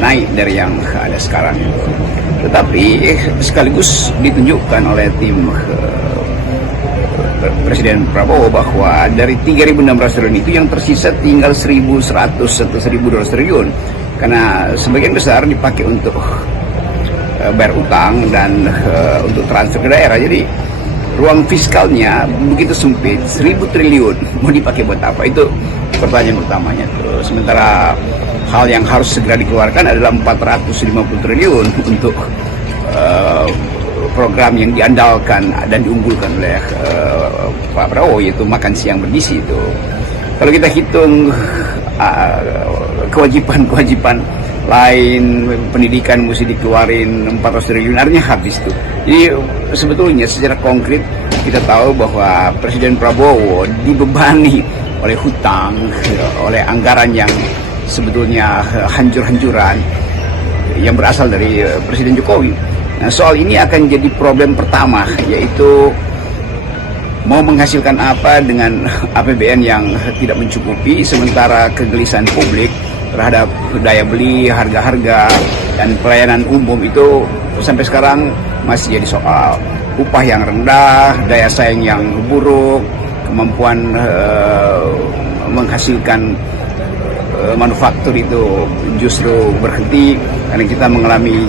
naik dari yang ada sekarang. Tetapi sekaligus ditunjukkan oleh tim Presiden Prabowo bahwa dari 3.600 triliun itu yang tersisa tinggal 1.100 atau 1.200 triliun, karena sebagian besar dipakai untuk bayar utang dan untuk transfer ke daerah. Jadi ruang fiskalnya begitu sempit, 1.000 triliun mau dipakai buat apa? Itu pertanyaan utamanya tuh. Sementara hal yang harus segera dikeluarkan adalah 450 triliun untuk program yang diandalkan dan diunggulkan oleh Pak Prabowo, yaitu makan siang bergizi itu. Kalau kita hitung kewajiban-kewajiban lain, pendidikan mesti dikeluarin 400 triliun, artinya habis tuh. Jadi sebetulnya secara konkret kita tahu bahwa Presiden Prabowo dibebani oleh hutang, oleh anggaran yang sebetulnya hancur-hancuran yang berasal dari Presiden Jokowi. Nah, soal ini akan jadi problem pertama, yaitu mau menghasilkan apa dengan APBN yang tidak mencukupi, sementara kegelisahan publik terhadap daya beli, harga-harga, dan pelayanan umum itu sampai sekarang masih jadi soal. Upah yang rendah, daya saing yang buruk, kemampuan menghasilkan manufaktur itu justru berhenti karena kita mengalami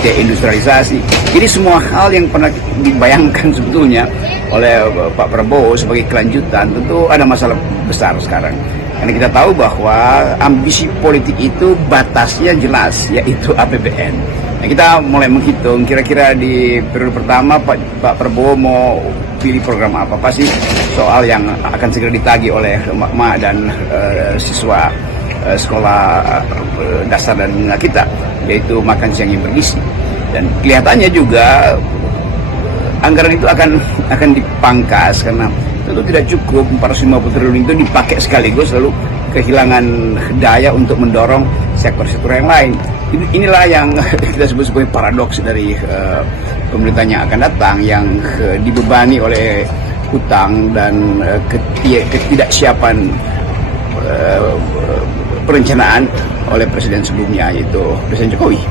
deindustrialisasi. Jadi semua hal yang pernah dibayangkan sebetulnya oleh Pak Prabowo sebagai kelanjutan tentu ada masalah besar sekarang. Karena kita tahu bahwa ambisi politik itu batasnya jelas, yaitu APBN. Nah, kita mulai menghitung kira-kira di periode pertama Pak Prabowo mau pilih program apa sih, soal yang akan segera ditagih oleh emak-emak dan siswa sekolah dasar dan menengah kita, yaitu makan siang yang bergizi. Dan kelihatannya juga anggaran itu akan dipangkas karena tentu tidak cukup 450 triliun itu dipakai sekaligus lalu kehilangan daya untuk mendorong sektor-sektor yang lain. Inilah yang kita sebut sebagai paradoks dari pemerintahan yang akan datang, yang dibebani oleh hutang dan ketidaksiapan perencanaan oleh presiden sebelumnya, yaitu Presiden Jokowi.